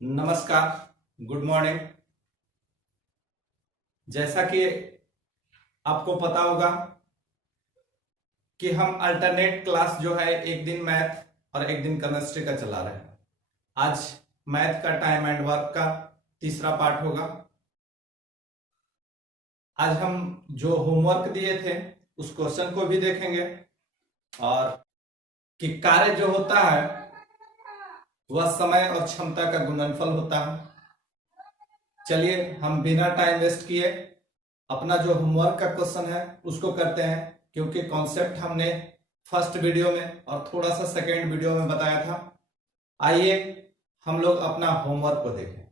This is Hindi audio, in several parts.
नमस्कार, गुड मॉर्निंग। जैसा कि आपको पता होगा कि हम अल्टरनेट क्लास जो है एक दिन मैथ और एक दिन केमिस्ट्री का चला रहे हैं। आज मैथ का टाइम एंड वर्क का तीसरा पार्ट होगा। आज हम जो होमवर्क दिए थे उस क्वेश्चन को भी देखेंगे और कि कार्य जो होता है वह समय और क्षमता का गुणनफल होता है। चलिए हम बिना टाइम वेस्ट किए अपना जो होमवर्क का क्वेश्चन है उसको करते हैं, क्योंकि कॉन्सेप्ट हमने फर्स्ट वीडियो में और थोड़ा सा सेकेंड वीडियो में बताया था। आइए हम लोग अपना होमवर्क को देखें।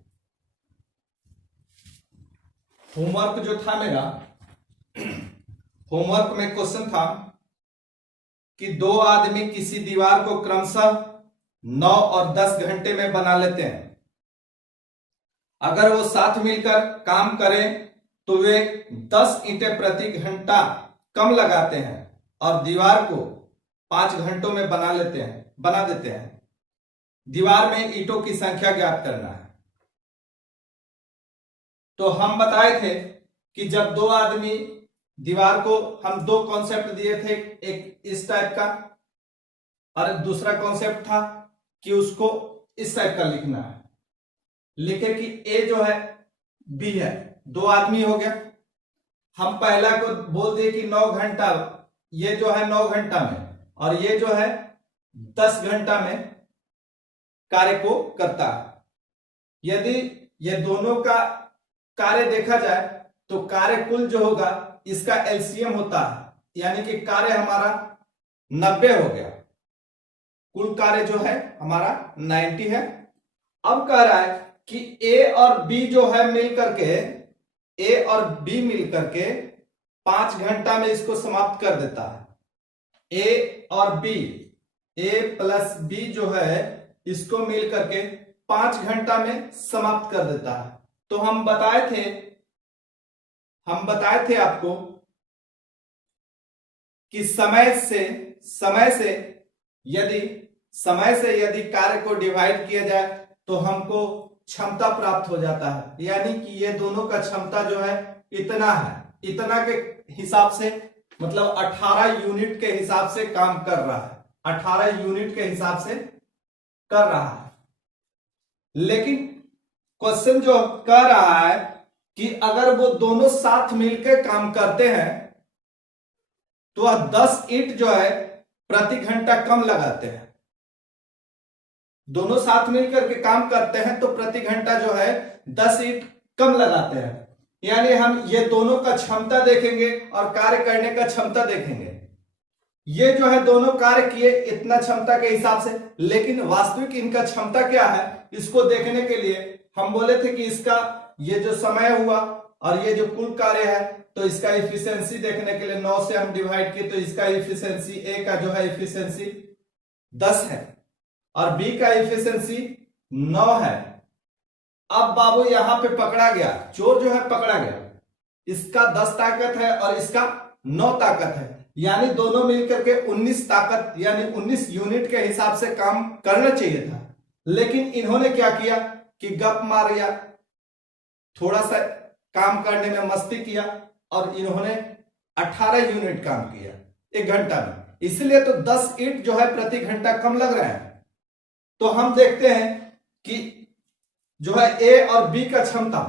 होमवर्क जो था मेरा, होमवर्क में क्वेश्चन था कि दो आदमी किसी दीवार को क्रमशः 9 और 10 घंटे में बना लेते हैं। अगर वो साथ मिलकर काम करें तो वे 10 ईंटें प्रति घंटा कम लगाते हैं और दीवार को 5 घंटों में बना देते हैं। दीवार में ईंटों की संख्या ज्ञात करना है। तो हम बताए थे कि जब दो आदमी दीवार को, हम दो कॉन्सेप्ट दिए थे, एक इस टाइप का और दूसरा कॉन्सेप्ट था कि उसको इस टाइप का लिखना है। लिखे कि ए जो है बी है, दो आदमी हो गया। हम पहला को बोल दिए कि 9 घंटा, ये जो है 9 घंटा में और ये जो है 10 घंटा में कार्य को करता है। यदि ये दोनों का कार्य देखा जाए तो कार्य कुल जो होगा इसका एलसीएम होता है, यानी कि कार्य हमारा 90 हो गया। कुल कार्य जो है हमारा 90 है। अब कह रहा है कि ए और बी जो है मिलकर के 5 घंटा में इसको समाप्त कर देता है। ए और बी, ए प्लस बी जो है इसको मिलकर के 5 घंटा में समाप्त कर देता है। तो हम बताए थे आपको कि समय से यदि कार्य को डिवाइड किया जाए तो हमको क्षमता प्राप्त हो जाता है। यानी कि ये दोनों का क्षमता जो है इतना है, इतना के हिसाब से, मतलब 18 यूनिट के हिसाब से काम कर रहा है, 18 यूनिट के हिसाब से कर रहा है। लेकिन क्वेश्चन जो कह रहा है कि अगर वो दोनों साथ मिलकर काम करते हैं तो 10 ईंट जो है प्रति घंटा कम लगाते हैं। दोनों साथ मिलकर के काम करते हैं तो प्रति घंटा जो है 10 ईंट कम लगाते हैं। यानी हम ये दोनों का क्षमता देखेंगे और कार्य करने का क्षमता देखेंगे। ये जो है दोनों कार्य किए इतना क्षमता के हिसाब से, लेकिन वास्तविक इनका क्षमता क्या है इसको देखने के लिए हम बोले थे कि इसका ये जो समय हुआ और ये जो कुल कार्य है तो इसका इफिशियंसी देखने के लिए 9 से हम डिवाइड किए तो इसका इफिशियंसी, ए का जो है इफिशियंसी 10 है और बी का इफिशियंसी 9 है। अब बाबू यहां पे पकड़ा गया, चोर जो है पकड़ा गया, इसका 10 ताकत है और इसका 9 ताकत है, यानी दोनों मिलकर के 19 ताकत यानी 19 यूनिट के हिसाब से काम करना चाहिए था। लेकिन इन्होंने क्या किया कि गप मार गया, थोड़ा सा काम करने में मस्ती किया और इन्होंने 18 यूनिट काम किया 1 घंटा में, इसलिए तो 10 ईंट जो है प्रति घंटा कम लग रहा है। तो हम देखते हैं कि जो है ए और बी का क्षमता,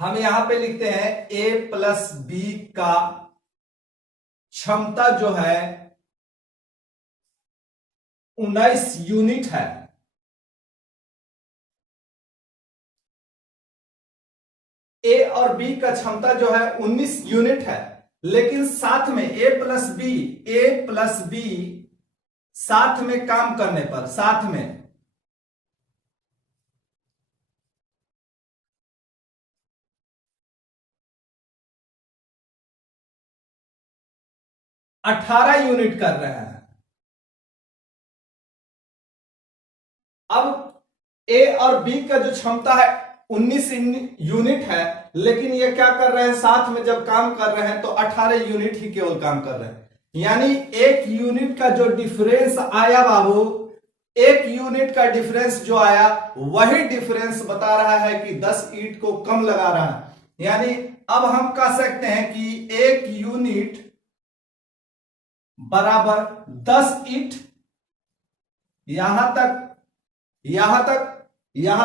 हम यहां पे लिखते हैं ए प्लस बी का क्षमता जो है 19 यूनिट है। ए और बी का क्षमता जो है 19 यूनिट है, लेकिन साथ में ए प्लस बी साथ में काम करने पर, साथ में 18 यूनिट कर रहे हैं। अब ए और बी का जो क्षमता है 19 यूनिट है, लेकिन ये क्या कर रहे हैं, साथ में जब काम कर रहे हैं तो 18 यूनिट ही केवल काम कर रहे हैं। यानी 1 यूनिट का जो डिफरेंस आया बाबू, 1 यूनिट का डिफरेंस जो आया वही डिफरेंस बता रहा है कि 10 ईंट को कम लगा रहा है। यानी अब हम कह सकते हैं कि 1 यूनिट बराबर 10 ईंट। यहां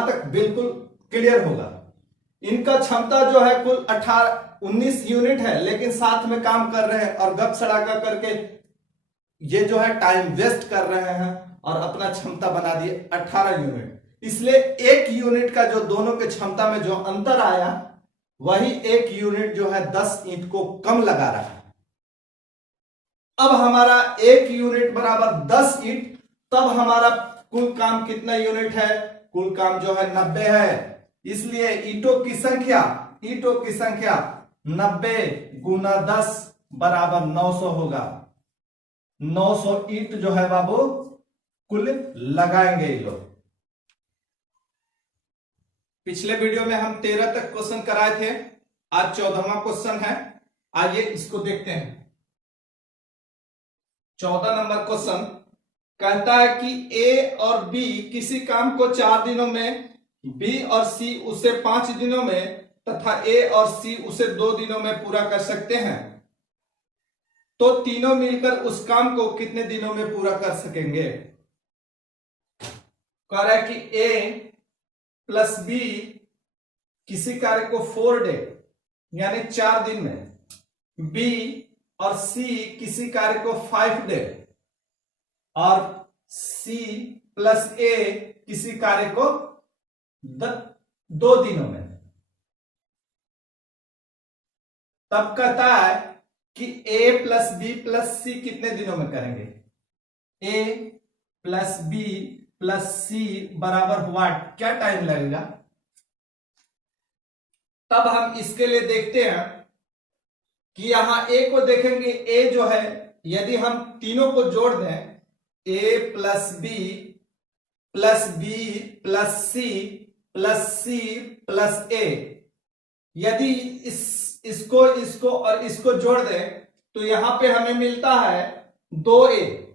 तक बिल्कुल क्लियर होगा। इनका क्षमता जो है कुल 19 यूनिट है, लेकिन साथ में काम कर रहे हैं और गप सड़ाका करके ये जो है टाइम वेस्ट कर रहे हैं और अपना क्षमता बना दिए 18 यूनिट। इसलिए 1 यूनिट का जो दोनों के क्षमता में जो अंतर आया वही 1 यूनिट जो है 10 ईंट को कम लगा रहा है। अब हमारा 1 यूनिट बराबर 10 ईंट, तब हमारा कुल काम कितना यूनिट है? कुल काम जो है 90 है। इसलिए ईंटों की संख्या 90 गुना 10 बराबर 900 होगा। 900 ईंट जो है बाबू कुल लगाएंगे ये लोग। पिछले वीडियो में हम 13 तक क्वेश्चन कराए थे, आज 14वां क्वेश्चन है। आइए इसको देखते हैं। 14 नंबर क्वेश्चन कहता है कि ए और बी किसी काम को 4 दिनों में, बी और सी उसे 5 दिनों में तथा ए और सी उसे 2 दिनों में पूरा कर सकते हैं, तो तीनों मिलकर उस काम को कितने दिनों में पूरा कर सकेंगे? कह रहा है कि ए प्लस बी किसी कार्य को 4 डे यानी 4 दिन में, बी और सी किसी कार्य को 5 डे और सी प्लस ए किसी कार्य को 2 दिनों में। तब कहता है कि ए प्लस बी प्लस सी कितने दिनों में करेंगे? ए प्लस बी प्लस सी बराबर व्हाट, क्या टाइम लगेगा? तब हम इसके लिए देखते हैं कि यहां ए को देखेंगे। ए जो है यदि हम तीनों को जोड़ दें, A plus B plus C plus A, यदि इसको और इसको जोड़ दें तो यहां पे हमें मिलता है 2a।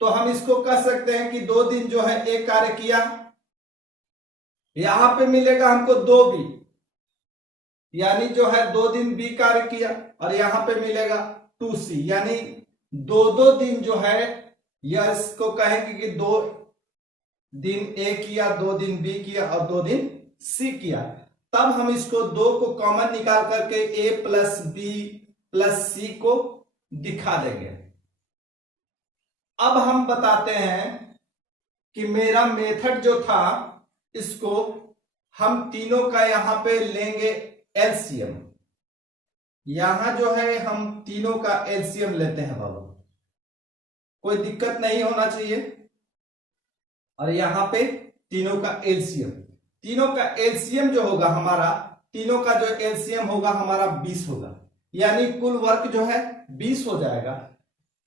तो हम इसको कह सकते हैं कि 2 दिन जो है ए कार्य किया। यहां पे मिलेगा हमको 2b, यानी जो है 2 दिन बी कार्य किया, और यहां पे मिलेगा 2c, यानी 2 दिन जो है या इसको कहेंगे कि 2 दिन ए किया, 2 दिन बी किया और 2 दिन सी किया। तब हम इसको 2 को कॉमन निकाल करके ए प्लस बी प्लस सी को दिखा देंगे। अब हम बताते हैं कि मेरा मेथड जो था, इसको हम तीनों का यहां पे लेंगे एलसीएम। यहां जो है हम तीनों का एलसीएम लेते हैं बाबू, कोई दिक्कत नहीं होना चाहिए। और यहां पे तीनों का एलसीएम जो होगा हमारा, तीनों का जो एलसीएम होगा हमारा 20 होगा, यानी कुल वर्क जो है 20 हो जाएगा।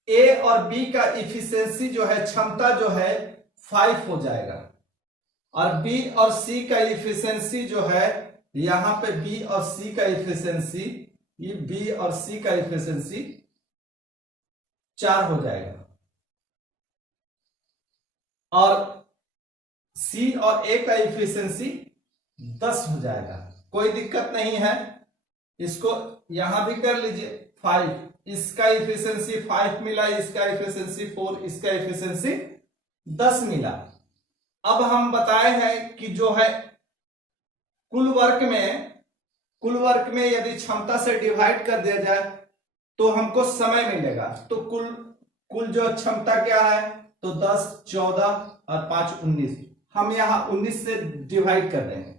ए और बी का इफिशियंसी जो है, क्षमता जो है 5 हो जाएगा, और बी और सी का इफिशियंसी जो है, यहां पे बी और सी का इफिशियंसी, ये बी और सी का इफिशियंसी 4 हो जाएगा, और सी और ए का इफिशियंसी 10 हो जाएगा। कोई दिक्कत नहीं है, इसको यहां भी कर लीजिए। 5, इसका इफिशियंसी 5 मिला, इसका इफिशियंसी 4, इसका इफिशियंसी 10 मिला। अब हम बताए हैं कि जो है कुल वर्क में यदि क्षमता से डिवाइड कर दिया जाए तो हमको समय मिलेगा। तो कुल जो क्षमता क्या है, तो 10, 14 और 5, 19। हम यहां 19 से डिवाइड कर देंगे,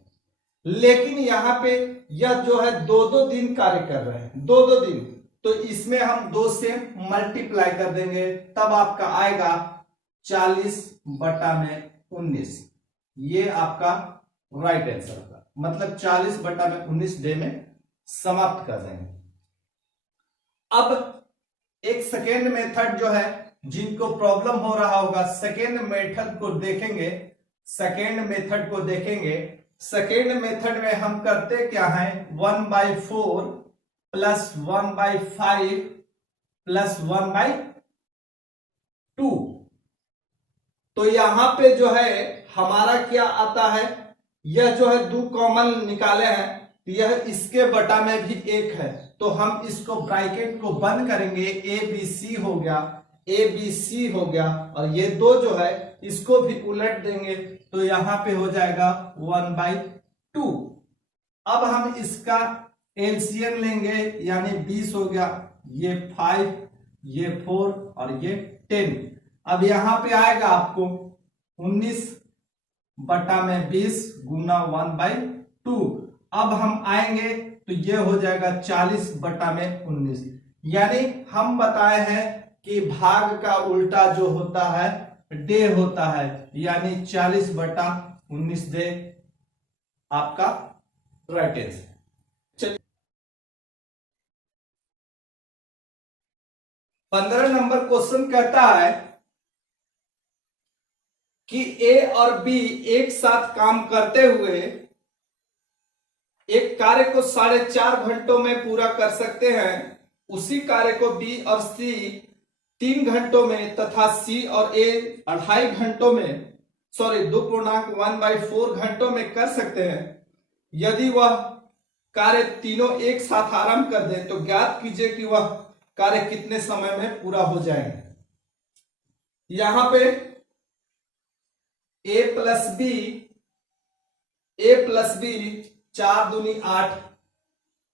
लेकिन यहां पे यह जो है 2-2 दिन कार्य कर रहे हैं, 2-2 दिन, तो इसमें हम 2 से मल्टीप्लाई कर देंगे, तब आपका आएगा 40/19। ये आपका राइट आंसर होगा, मतलब 40/19 डे में समाप्त कर देंगे। अब एक सेकेंड मेथड जो है, जिनको प्रॉब्लम हो रहा होगा, सेकेंड मेथड को देखेंगे। सेकेंड मेथड में हम करते क्या है, 1/4 प्लस 1/5 प्लस 1/2। तो यहां पे जो है हमारा क्या आता है, यह जो है 2 कॉमन निकाले हैं, यह इसके बटा में भी 1 है, तो हम इसको ब्रैकेट को बंद करेंगे, ए बी सी हो गया, ए बी सी हो गया, और ये 2 जो है इसको भी उलट देंगे तो यहां पे हो जाएगा 1/2। अब हम इसका एलसीएम लेंगे, यानी 20 हो गया, ये 5, ये 4 और ये 10। अब यहां पे आएगा आपको 19 बटा में 20 गुना 1/2। अब हम आएंगे तो ये हो जाएगा 40 बटा में 19। यानी हम बताए हैं कि भाग का उल्टा जो होता है डे होता है, यानी 40 बटा 19 डे आपका राइट आंसर। चलिए 15 नंबर क्वेश्चन कहता है कि ए और बी एक साथ काम करते हुए एक कार्य को 4.5 घंटों में पूरा कर सकते हैं। उसी कार्य को बी और सी 3 घंटों में तथा सी और ए 2.5 घंटों में 2.1/4 घंटों में कर सकते हैं। यदि वह कार्य तीनों एक साथ आरंभ कर दें तो ज्ञात कीजिए कि वह कार्य कितने समय में पूरा हो जाएंगे। यहां पे ए प्लस बी 4 दूनी 8,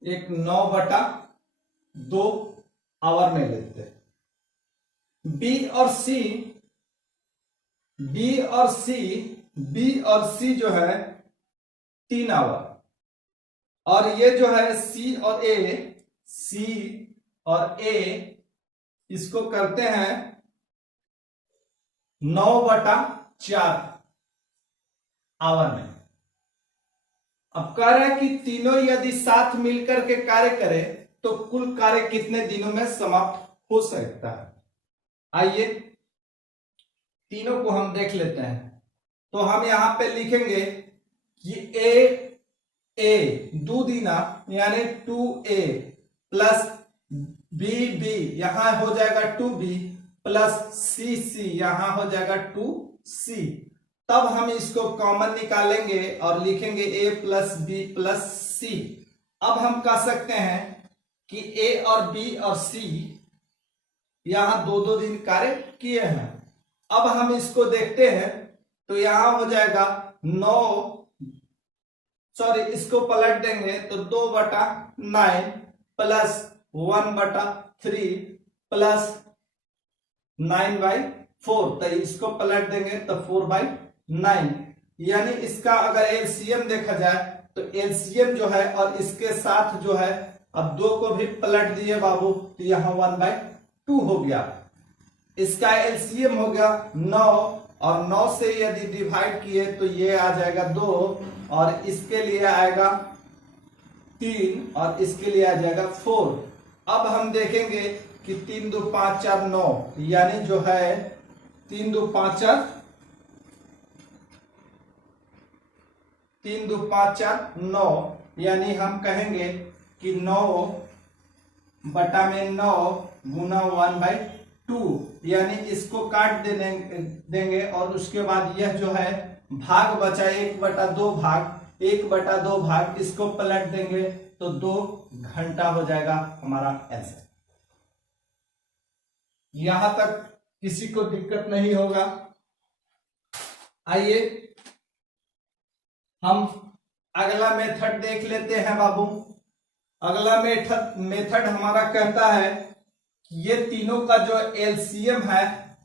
एक 9/2 आवर में लेते हैं। बी और सी जो है 3 आवर, और ये जो है सी और ए इसको करते हैं 9/4 आवर में। अब कह रहा है कि तीनों यदि साथ मिलकर के कार्य करें तो कुल कार्य कितने दिनों में समाप्त हो सकता है। आइए तीनों को हम देख लेते हैं। तो हम यहां पे लिखेंगे कि ए 2 दूना यानी 2a प्लस बी यहां हो जाएगा 2b प्लस सी यहां हो जाएगा 2c। तब हम इसको कॉमन निकालेंगे और लिखेंगे a प्लस बी प्लस सी। अब हम कह सकते हैं कि ए और बी और सी यहां 2-2 दिन कार्य किए हैं। अब हम इसको देखते हैं तो यहां हो जाएगा 9, इसको पलट देंगे तो 2/9 प्लस 1/3 प्लस 9/4, तो इसको पलट देंगे तो 4/9। यानी इसका अगर एलसीएम देखा जाए तो एलसीएम जो है और इसके साथ जो है, अब 2 को भी पलट दिए बाबू तो यहां 1/2 हो गया। इसका एलसीएम हो गया 9, और 9 से यदि डिवाइड किए तो ये आ जाएगा 2, और इसके लिए आएगा 3, और इसके लिए आ जाएगा 4। अब हम देखेंगे कि 3 2 5 4 9, यानी जो है 3 2 5 4 9, यानी हम कहेंगे कि 9/9 गुना 1/2, यानी इसको काट देंगे और उसके बाद यह जो है भाग बचा 1/2 भाग, 1/2 भाग इसको पलट देंगे तो 2 घंटा हो जाएगा हमारा आंसर। यहां तक किसी को दिक्कत नहीं होगा। आइए हम अगला मेथड देख लेते हैं बाबू। अगला मेथड हमारा कहता है कि ये तीनों का जो एलसीएम है,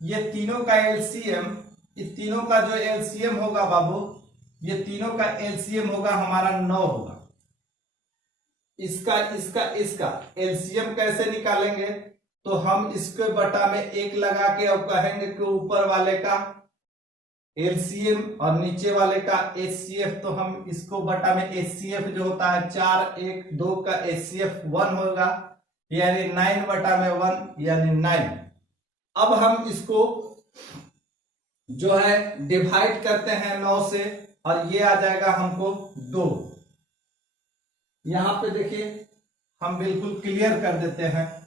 ये तीनों का एलसीएम, इस तीनों का जो एलसीएम होगा बाबू, ये तीनों का एलसीएम होगा हमारा 9 होगा। इसका एलसीएम कैसे निकालेंगे, तो हम इसके बटा में 1 लगा के और कहेंगे कि ऊपर वाले का एलसीएम और नीचे वाले का एचसीएफ, तो हम इसको बटा में एचसीएफ जो होता है 4 1 2 का एचसीएफ 1 होगा, यानी 9 बटा में 1 यानी 9। अब हम इसको जो है डिवाइड करते हैं 9 से, और ये आ जाएगा हमको 2। यहां पे देखिए हम बिल्कुल क्लियर कर देते हैं।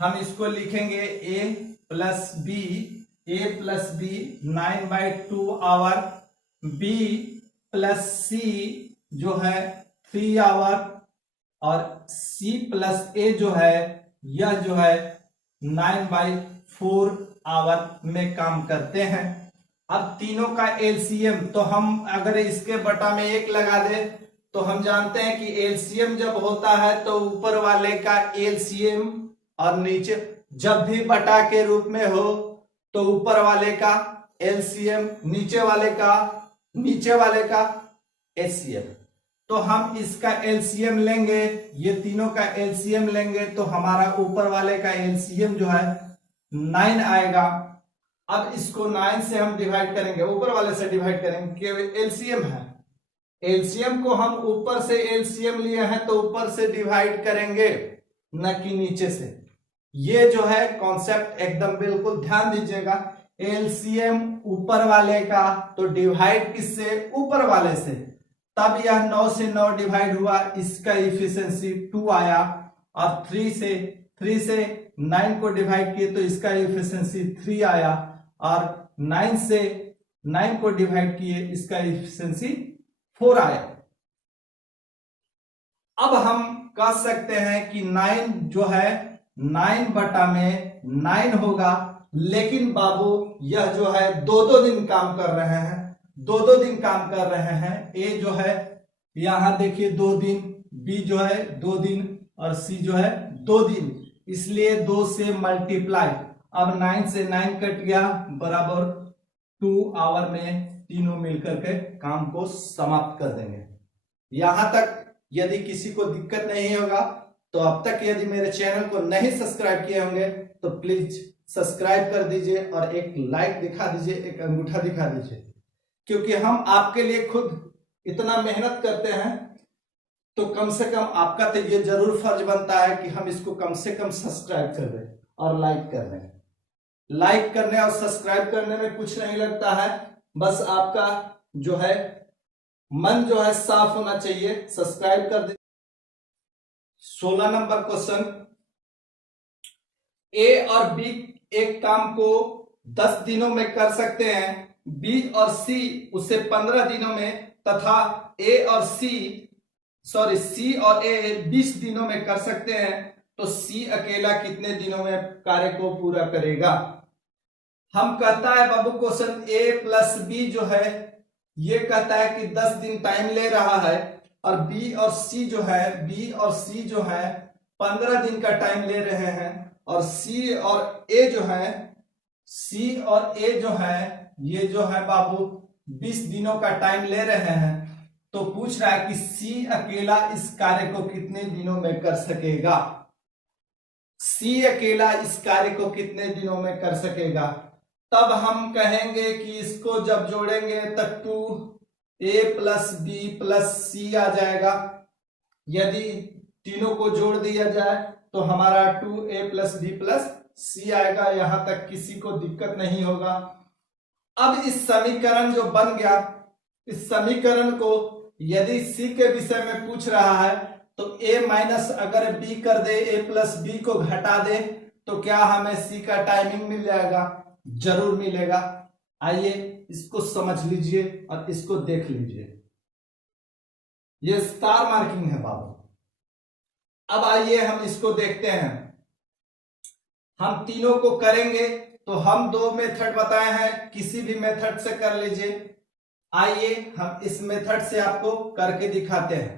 हम इसको लिखेंगे a plus B A plus B 9/2 hour, B plus C जो है 3 आवर, और C प्लस ए जो है यह जो है 9/4 आवर में काम करते हैं। अब तीनों का एलसीएम, तो हम अगर इसके बटा में 1 लगा दे तो हम जानते हैं कि एलसीएम जब होता है तो ऊपर वाले का एलसीएम और नीचे जब भी बटा के रूप में हो तो ऊपर वाले का एलसीएम, नीचे वाले का एचसीएम। तो हम इसका एलसीएम लेंगे, ये तीनों का एलसीएम लेंगे तो हमारा ऊपर वाले का एलसीएम जो है 9 आएगा। अब इसको 9 से हम डिवाइड करेंगे, ऊपर वाले से डिवाइड करेंगे, एलसीएम है, एलसीएम को हम ऊपर से एलसीएम लिए हैं तो ऊपर से डिवाइड करेंगे न कि नीचे से। ये जो है कॉन्सेप्ट एकदम बिल्कुल ध्यान दीजिएगा। एलसीएम ऊपर वाले का तो डिवाइड किससे, ऊपर वाले से, तब यह 9 से 9 डिवाइड हुआ, इसका इफिशिएंसी 2 आया, और 3 से 9 को डिवाइड किए तो इसका इफिशिएंसी 3 आया, और 9 से 9 को डिवाइड किए इसका इफिशिएंसी 4 आया। अब हम कह सकते हैं कि 9 जो है 9 बटा में 9 होगा, लेकिन बाबू यह जो है 2-2 दिन काम कर रहे हैं, 2-2 दिन काम कर रहे हैं। ए जो है यहां देखिए 2 दिन, बी जो है 2 दिन, और सी जो है 2 दिन, इसलिए 2 से मल्टीप्लाई, अब 9 से 9 कट गया, बराबर 2 आवर में तीनों मिलकर के काम को समाप्त कर देंगे। यहां तक यदि किसी को दिक्कत नहीं होगा तो अब तक यदि मेरे चैनल को नहीं सब्सक्राइब किए होंगे तो प्लीज सब्सक्राइब कर दीजिए और एक लाइक दिखा दीजिए, एक अंगूठा दिखा दीजिए, क्योंकि हम आपके लिए खुद इतना मेहनत करते हैं तो कम से कम आपका तो ये जरूर फर्ज बनता है कि हम इसको कम से कम सब्सक्राइब कर दें और लाइक कर दें। लाइक करने और सब्सक्राइब करने में कुछ नहीं लगता है, बस आपका जो है मन जो है साफ होना चाहिए, सब्सक्राइब कर दे। 16 नंबर क्वेश्चन, ए और बी एक काम को 10 दिनों में कर सकते हैं, बी और सी उसे 15 दिनों में, तथा सी और ए 20 दिनों में कर सकते हैं, तो सी अकेला कितने दिनों में कार्य को पूरा करेगा। हम कहता है बाबू क्वेश्चन ए प्लस बी जो है ये कहता है कि 10 दिन टाइम ले रहा है, और बी और सी जो है 15 दिन का टाइम ले रहे हैं, और सी और ए जो है ये जो है बाबू 20 दिनों का टाइम ले रहे हैं। तो पूछ रहा है कि सी अकेला इस कार्य को कितने दिनों में कर सकेगा, सी अकेला इस कार्य को कितने दिनों में कर सकेगा। तब हम कहेंगे कि इसको जब जोड़ेंगे तब 2a प्लस बी प्लस सी आ जाएगा। यदि तीनों को जोड़ दिया जाए तो हमारा 2a प्लस बी प्लस सी आएगा, यहां तक किसी को दिक्कत नहीं होगा। अब इस समीकरण जो बन गया, इस समीकरण को यदि सी के विषय में पूछ रहा है तो a माइनस अगर b कर दे, a प्लस बी को घटा दे, तो क्या हमें सी का टाइमिंग मिल जाएगा, जरूर मिलेगा। आइए इसको समझ लीजिए और इसको देख लीजिए, ये स्टार मार्किंग है बाबू। अब आइए हम इसको देखते हैं, हम तीनों को करेंगे तो हम 2 मेथड बताए हैं, किसी भी मेथड से कर लीजिए। आइए हम इस मेथड से आपको करके दिखाते हैं,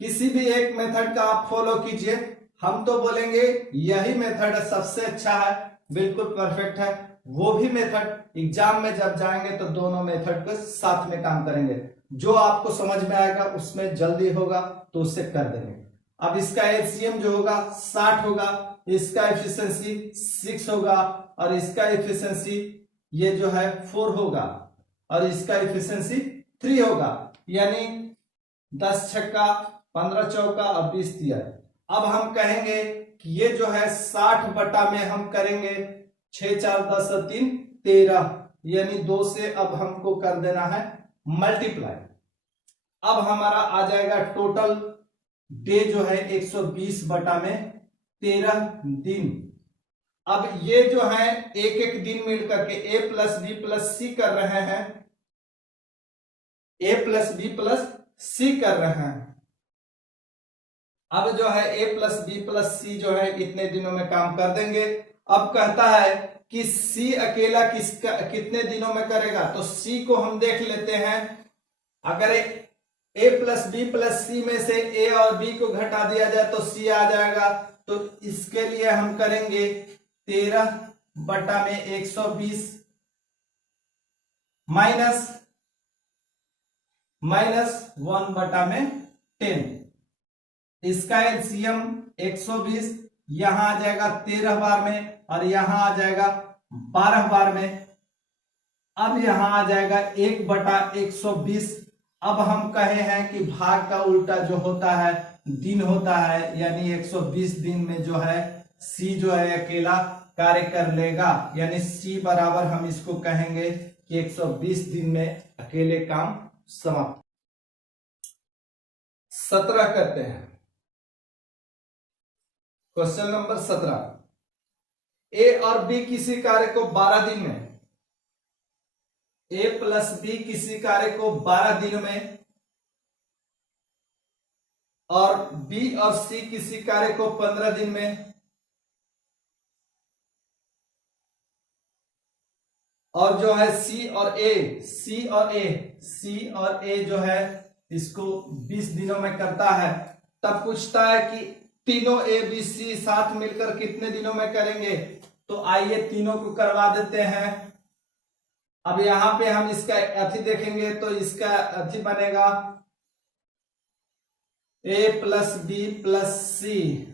किसी भी एक मेथड का आप फॉलो कीजिए। हम तो बोलेंगे यही मेथड सबसे अच्छा है, बिल्कुल परफेक्ट है। वो भी मेथड एग्जाम में जब जाएंगे तो दोनों मेथड के साथ में काम करेंगे, जो आपको समझ में आएगा उसमें जल्दी होगा तो उससे कर देंगे। अब इसका एलसीएम जो होगा 60 होगा, इसका एफिशिएंसी 6 होगा, और इसका एफिशिएंसी ये जो है 4 होगा, और इसका एफिशिएंसी 3 होगा, यानी 10 छक्का 15 चौका और 20 तिया। अब हम कहेंगे कि ये जो है 60 बटा में हम करेंगे 6 4 10 3 13, यानी 2 से अब हमको कर देना है मल्टीप्लाई। अब हमारा आ जाएगा टोटल डे जो है 120 बटा में 13 दिन, अब ये जो है एक एक दिन मिल करके ए प्लस बी प्लस सी कर रहे हैं, ए प्लस बी प्लस सी कर रहे हैं। अब जो है ए प्लस बी प्लस सी जो है इतने दिनों में काम कर देंगे। अब कहता है कि सी अकेला कितने दिनों में करेगा, तो सी को हम देख लेते हैं। अगर ए प्लस बी प्लस सी में से ए और बी को घटा दिया जाए तो सी आ जाएगा। तो इसके लिए हम करेंगे 13/120 माइनस 1/10। इसका एलसीएम 120 यहां आ जाएगा 13 बार में और यहां आ जाएगा 12 बार में। अब यहां आ जाएगा 1/120। अब हम कहे हैं कि भाग का उल्टा जो होता है दिन होता है, यानी 120 दिन में जो है सी जो है अकेला कार्य कर लेगा, यानी सी बराबर हम इसको कहेंगे कि 120 दिन में अकेले काम समाप्त। 17 करते हैं, क्वेश्चन नंबर 17। ए और बी किसी कार्य को 12 दिन में, ए प्लस बी किसी कार्य को 12 दिन में और बी और सी किसी कार्य को 15 दिन में, और जो है सी और ए जो है इसको 20 दिनों में करता है। तब पूछता है कि तीनों ए बी सी साथ मिलकर कितने दिनों में करेंगे, तो आइए तीनों को करवा देते हैं। अब यहां पे हम इसका अथी देखेंगे तो इसका अथी बनेगा ए प्लस बी प्लस सी।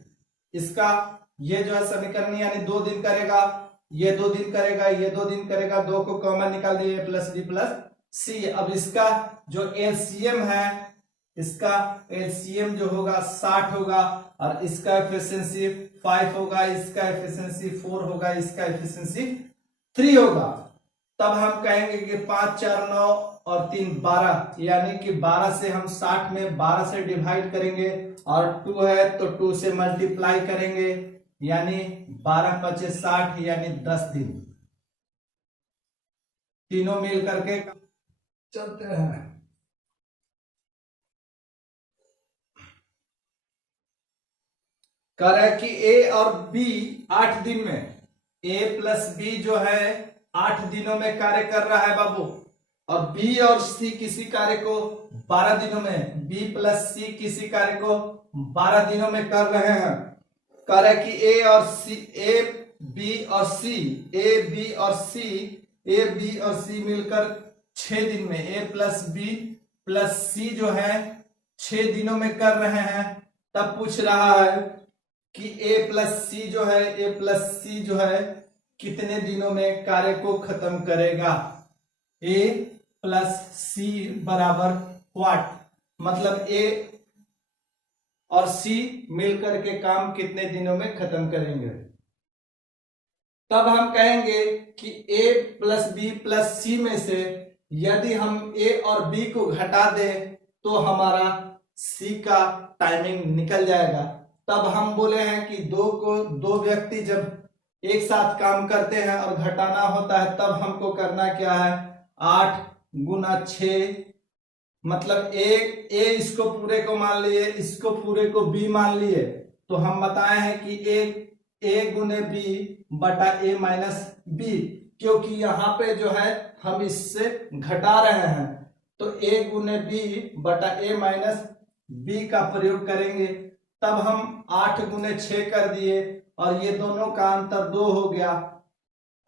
इसका ये जो है समीकरण यानी 2 दिन करेगा, ये 2 दिन करेगा, ये 2 दिन करेगा, 2 को कॉमन निकाल दिए ए प्लस बी प्लस सी। अब इसका जो एलसीएम है, इसका एलसीएम जो होगा 60 होगा और इसका एफिशिएंसी 5 होगा, इसका एफिशिएंसी 4 होगा, इसका एफिशिएंसी 3 होगा। तब हम कहेंगे कि 5 4 9 और 3 12, यानी कि 12 से हम 60 में 12 से डिवाइड करेंगे और 2 है तो 2 से मल्टीप्लाई करेंगे, यानी 12 × 5 = 60, यानी 10 दिन। तीनों मिल करके चलते हैं। कह रहा है कि ए और बी 8 दिन में, ए प्लस बी जो है 8 दिनों में कार्य कर रहा है बाबू, और बी और सी किसी कार्य को 12 दिनों में, बी प्लस सी किसी कार्य को 12 दिनों में कर रहे हैं। कह रहा है कि ए बी और सी मिलकर 6 दिन में, ए प्लस बी प्लस सी जो है 6 दिनों में कर रहे हैं। तब पूछ रहा है कि ए प्लस सी जो है कितने दिनों में कार्य को खत्म करेगा। ए प्लस सी बराबर व्हाट, मतलब ए और सी मिलकर के काम कितने दिनों में खत्म करेंगे। तब हम कहेंगे कि ए प्लस बी प्लस सी में से यदि हम ए और बी को घटा दें तो हमारा सी का टाइमिंग निकल जाएगा। तब हम बोले हैं कि दो व्यक्ति जब एक साथ काम करते हैं और घटाना होता है तब हमको करना क्या है, 8 × 6, मतलब ए इसको पूरे को मान लिए, इसको पूरे को बी मान लिए, तो हम बताए हैं कि ए गुने बी बटा ए माइनस बी, क्योंकि यहाँ पे जो है हम इससे घटा रहे हैं तो ए गुने बी बटा ए माइनस बी का प्रयोग करेंगे। तब हम 8 × 6 कर दिए और ये दोनों का अंतर 2 हो गया।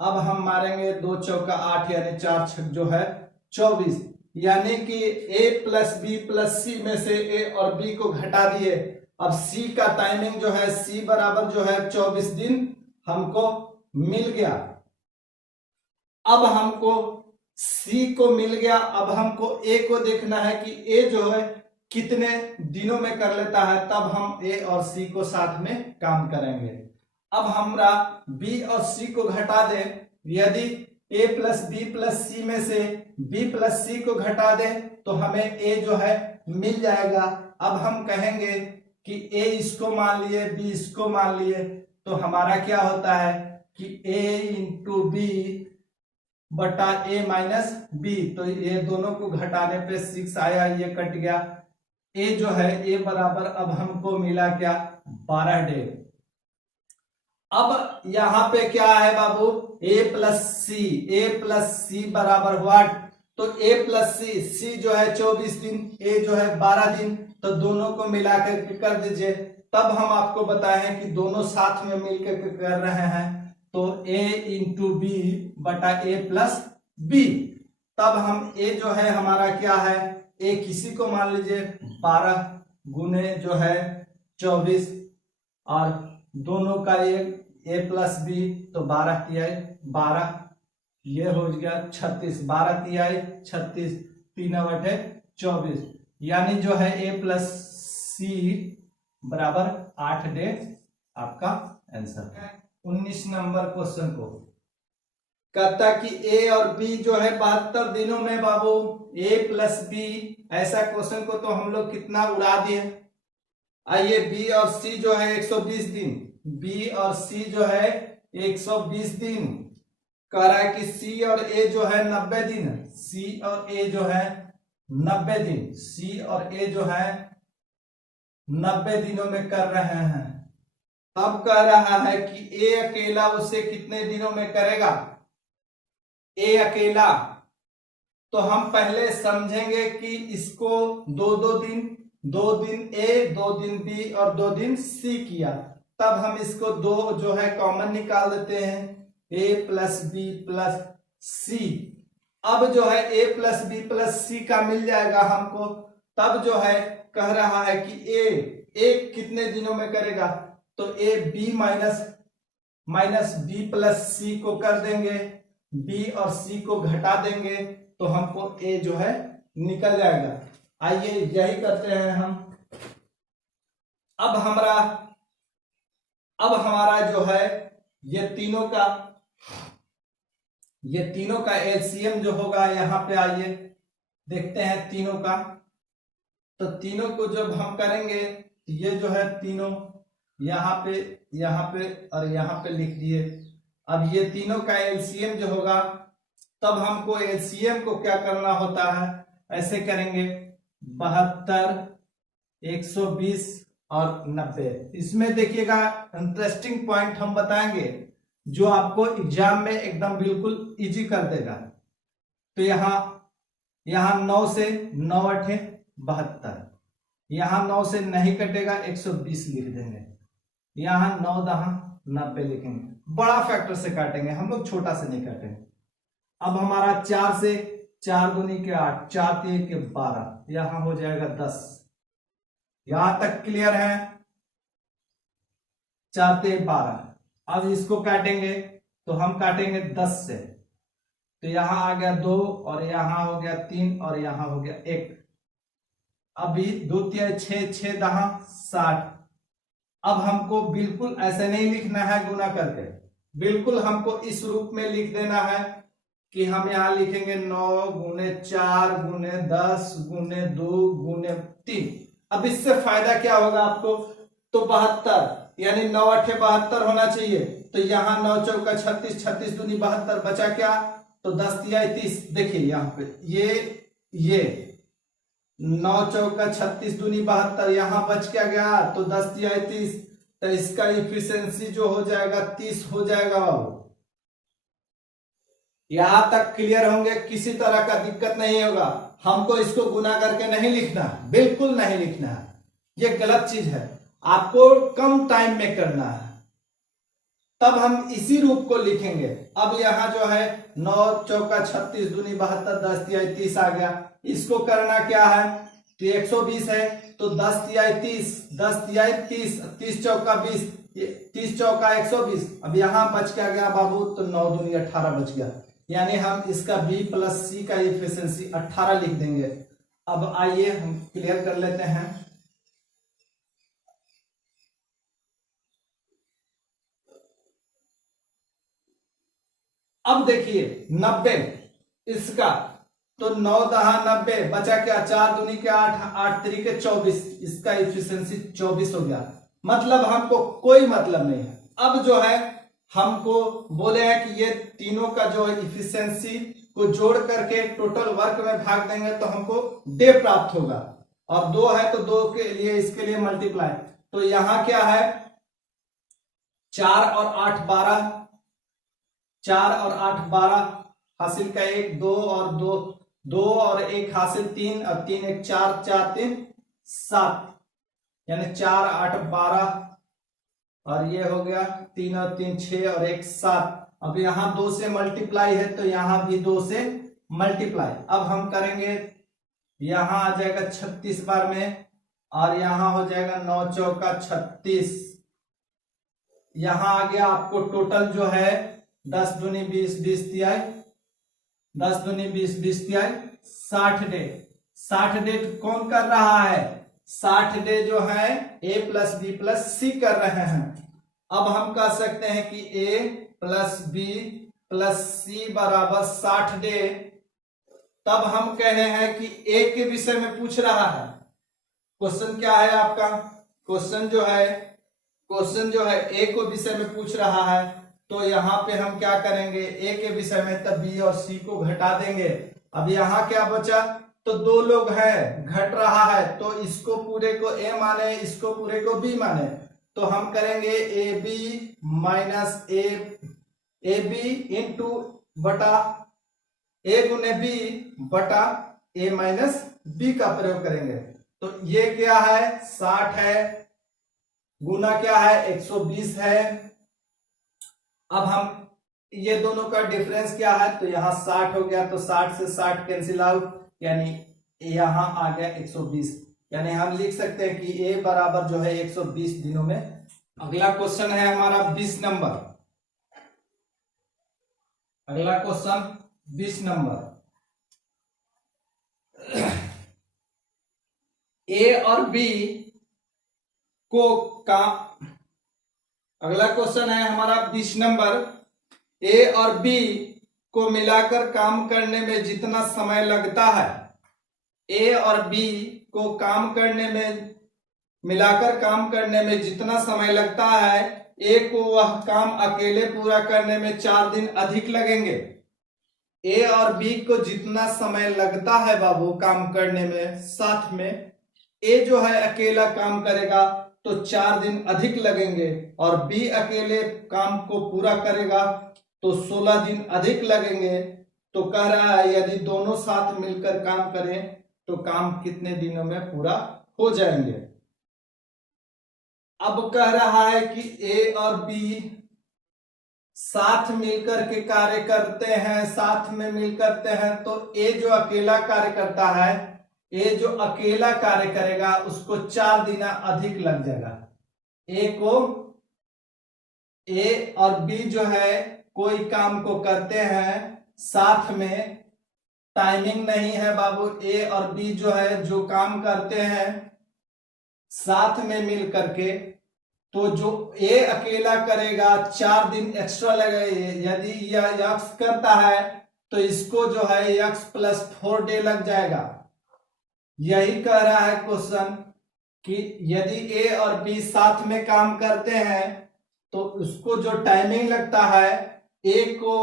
अब हम मारेंगे 2 चौका 8, यानी 4 छक जो है 24, यानी कि ए प्लस बी प्लस सी में से ए और बी को घटा दिए। अब सी का टाइमिंग जो है, सी बराबर जो है 24 दिन हमको मिल गया। अब हमको सी को मिल गया, अब हमको ए को देखना है कि ए जो है कितने दिनों में कर लेता है, तब हम ए और सी को साथ में काम करेंगे। अब हमरा बी और सी को घटा दें, यदि ए प्लस बी प्लस सी में से बी प्लस सी को घटा दें तो हमें ए जो है मिल जाएगा। अब हम कहेंगे कि ए इसको मान लिए, बी इसको मान लिए, तो हमारा क्या होता है कि a इंटू बी बटा a माइनस बी, तो ये दोनों को घटाने पे 6 आया, ये कट गया। a जो है a बराबर अब हमको मिला क्या, 12 डे। अब यहां पे क्या है बाबू, a प्लस सी बराबर व्हाट, तो a प्लस सी जो है 24 दिन, a जो है 12 दिन, तो दोनों को मिला कर दीजिए। तब हम आपको बताएं कि दोनों साथ में मिलकर कर रहे हैं, तो a इंटू बी बटा a प्लस बी। तब हम a जो है हमारा क्या है, a किसी को मान लीजिए 12 गुने जो है 24, और दोनों का a प्लस बी, तो 12 तिहाई 12, ये हो गया 36, 12 तिहाई 36, 3/24, यानी जो है a प्लस सी बराबर 8 डे आपका आंसर है। 19 नंबर क्वेश्चन को कहता कि a और b जो है 72 दिनों में बाबू a प्लस बी, ऐसा क्वेश्चन को तो हम लोग कितना उड़ा दिए। आइए b और c जो है 120 दिन, b और c जो है 120 दिन, कह रहा है कि c और a जो है 90 दिन, c और a जो है 90 दिन, c और a जो है 90 दिनों में कर रहे हैं। अब कह रहा है कि a अकेला उसे कितने दिनों में करेगा, a अकेला, तो हम पहले समझेंगे कि इसको 2-2 दिन, 2 दिन a, 2 दिन b और 2 दिन c किया, तब हम इसको 2 जो है कॉमन निकाल देते हैं, a प्लस बी प्लस सी। अब जो है a प्लस बी प्लस सी का मिल जाएगा हमको, तब जो है कह रहा है कि a कितने दिनों में करेगा, तो a b minus B plus C को कर देंगे, b और c को घटा देंगे, तो हमको a जो है निकल जाएगा। आइए यही करते हैं हम। अब हमारा जो है ये तीनों का एलसीएम जो होगा, यहाँ पे आइए देखते हैं तीनों का। तो तीनों को जब हम करेंगे, ये जो है तीनों यहाँ पे और यहाँ पे लिख दिए। अब ये तीनों का एलसीएम जो होगा, तब हमको एलसीएम को क्या करना होता है, ऐसे करेंगे 72, 120 और 90। इसमें देखिएगा इंटरेस्टिंग पॉइंट हम बताएंगे जो आपको एग्जाम में एकदम बिल्कुल इजी कर देगा। तो यहाँ 9 से 9 8 72, यहाँ 9 से नहीं कटेगा, 120 लिख देंगे, यहाँ 9 10 90 लिखेंगे, बड़ा फैक्टर से काटेंगे हम लोग, छोटा से नहीं काटेंगे। अब हमारा 4 से 4 दूनी के 8, 4 3 के 12, यहां हो जाएगा 10। यहां तक क्लियर है, 4 3 12। अब इसको काटेंगे तो हम काटेंगे 10 से, तो यहां आ गया 2 और यहां हो गया 3 और यहां हो गया 1। अभी 2 3 6 6 10 60। अब हमको बिल्कुल ऐसे नहीं लिखना है गुना करके, बिल्कुल हमको इस रूप में लिख देना है कि हम यहां लिखेंगे 9 गुने 4 गुने 10 गुने 2 गुने 3। अब इससे फायदा क्या होगा आपको, तो 72, यानी 9 8 72 होना चाहिए। तो यहाँ 9 चौका 36, 36 दूनी 72, बचा क्या, तो 10 तिहाई 30। देखिए यहाँ पे ये 9 चौका 36 दूनी 72, यहाँ बच क्या गया, तो 10 तिहाई 30, तो इसका इफिशियंसी जो हो जाएगा 30 हो जाएगा बाबू। यहां तक क्लियर होंगे, किसी तरह का दिक्कत नहीं होगा। हमको इसको गुना करके नहीं लिखना, बिल्कुल नहीं लिखना है, ये गलत चीज है, आपको कम टाइम में करना है, तब हम इसी रूप को लिखेंगे। अब यहाँ जो है 9 चौका 36 दूनी 72, 10 तिहाई 30 आ गया। इसको करना क्या है, तो 120 है, तो 10 तिहाई 30, 10 तिहाई 30, 30 चौका 20, 30 चौका 120। अब यहाँ बच क्या गया बाबू, तो 9 दूनी 18 बच गया, यानी हम इसका B प्लस C का इफिशियंसी 18 लिख देंगे। अब आइए हम क्लियर कर लेते हैं। अब देखिए 90 इसका, तो 9 10 90, बचा क्या, 4 दूनी के 8, 8 3 के 24, इसका इफिशियंसी 24 हो गया। मतलब हमको कोई मतलब नहीं है। अब जो है हमको बोले हैं कि ये तीनों का जो इफिशियंसी को जोड़ करके टोटल वर्क में भाग देंगे तो हमको डे प्राप्त होगा, और 2 है तो 2 के लिए इसके लिए मल्टीप्लाई। तो यहां क्या है 4 और 8 12, 4 और 8 12 हासिल का 1, 2 और 2, 2 और 1 हासिल 3, और 3 1 4, 4 3 7, यानी 4 8 12, और ये हो गया 3 और 3 6 और 1 7। अब यहां 2 से मल्टीप्लाई है तो यहां भी 2 से मल्टीप्लाई। अब हम करेंगे, यहां आ जाएगा 36 बार में, और यहां हो जाएगा 9 चौका 36। यहां आ गया आपको टोटल जो है 10 दूनी 20, 20 तिहाई, 10 दूनी 20, 20 तिहाई 60 डे। 60 डे कौन कर रहा है, 60 डे जो है A प्लस बी प्लस सी कर रहे हैं। अब हम कह सकते हैं कि A प्लस बी प्लस सी बराबर 60 डे। तब हम कह रहे हैं कि A के विषय में पूछ रहा है। क्वेश्चन क्या है आपका, क्वेश्चन जो है A को विषय में पूछ रहा है, तो यहाँ पे हम क्या करेंगे, A के विषय में तब B और C को घटा देंगे। अब यहाँ क्या बचा, तो 2 लोग हैं, घट रहा है, तो इसको पूरे को A माने, इसको पूरे को B माने, तो हम करेंगे AB minus A B into बटा A गुने B बटा A माइनस B का प्रयोग करेंगे। तो ये क्या है 60 है, गुना क्या है 120 है। अब हम ये दोनों का डिफरेंस क्या है, तो यहाँ 60 हो गया, तो 60 से 60 कैंसिल आउट, यानी यहां आ गया 120। यानी हम लिख सकते हैं कि A बराबर जो है 120 दिनों में। अगला क्वेश्चन है हमारा 20 नंबर। अगला क्वेश्चन 20 नंबर। A और B को काम, अगला क्वेश्चन है हमारा 20 नंबर। A और B को मिलाकर काम करने में जितना समय लगता है, A और B को काम करने में मिलाकर काम करने में जितना समय लगता है, A को वह काम अकेले पूरा करने में 4 दिन अधिक लगेंगे। A और B को जितना समय लगता है बाबू काम करने में, साथ में A जो है अकेला काम करेगा तो 4 दिन अधिक लगेंगे, और B अकेले काम को पूरा करेगा तो 16 दिन अधिक लगेंगे। तो कह रहा है यदि दोनों साथ मिलकर काम करें तो काम कितने दिनों में पूरा हो जाएंगे। अब कह रहा है कि A और B साथ मिलकर के कार्य करते हैं, साथ में मिल करते हैं, तो A जो अकेला कार्य करता है, A जो अकेला कार्य करेगा उसको 4 दिन अधिक लग जाएगा। A और B जो है कोई काम को करते हैं साथ में, टाइमिंग नहीं है बाबू। A और B जो है जो काम करते हैं साथ में मिल करके, तो जो A अकेला करेगा 4 दिन एक्स्ट्रा लगेगा। यदि यह यक्स करता है तो इसको जो है यक्स प्लस 4 डे लग जाएगा। यही कह रहा है क्वेश्चन कि यदि A और B साथ में काम करते हैं तो उसको जो टाइमिंग लगता है, A को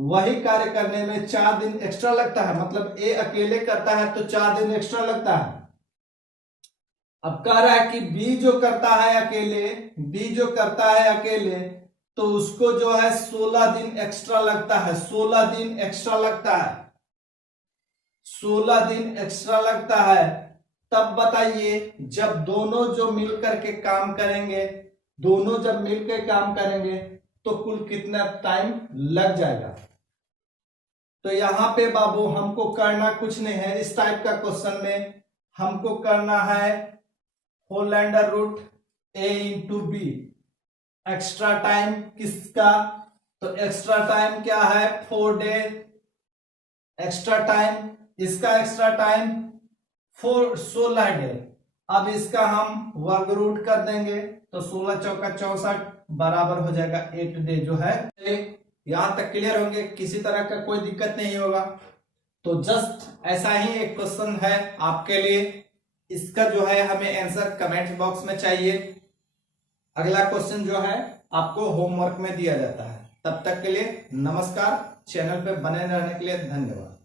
वही कार्य करने में 4 दिन एक्स्ट्रा लगता है। मतलब A अकेले करता है तो 4 दिन एक्स्ट्रा लगता है। अब कह रहा है कि B जो करता है अकेले, तो उसको जो है 16 दिन एक्स्ट्रा लगता है। 16 दिन एक्स्ट्रा लगता है, 16 दिन एक्स्ट्रा लगता है। तब बताइए जब दोनों जो मिलकर के काम करेंगे, तो कुल कितना टाइम लग जाएगा। तो यहां पे बाबू हमको करना कुछ नहीं है। इस टाइप का क्वेश्चन में हमको करना है whole under root A into B. Extra time किसका, तो एक्स्ट्रा टाइम क्या है 4 डे एक्स्ट्रा टाइम, इसका एक्स्ट्रा टाइम 16 डे। अब इसका हम वर्ग रूट कर देंगे तो 16 चौका 64 बराबर हो जाएगा 8 डे जो है। यहां तक क्लियर होंगे, किसी तरह का कोई दिक्कत नहीं होगा। तो जस्ट ऐसा ही एक क्वेश्चन है आपके लिए, इसका जो है हमें आंसर कमेंट बॉक्स में चाहिए। अगला क्वेश्चन जो है आपको होमवर्क में दिया जाता है। तब तक के लिए नमस्कार। चैनल पे बने रहने के लिए धन्यवाद।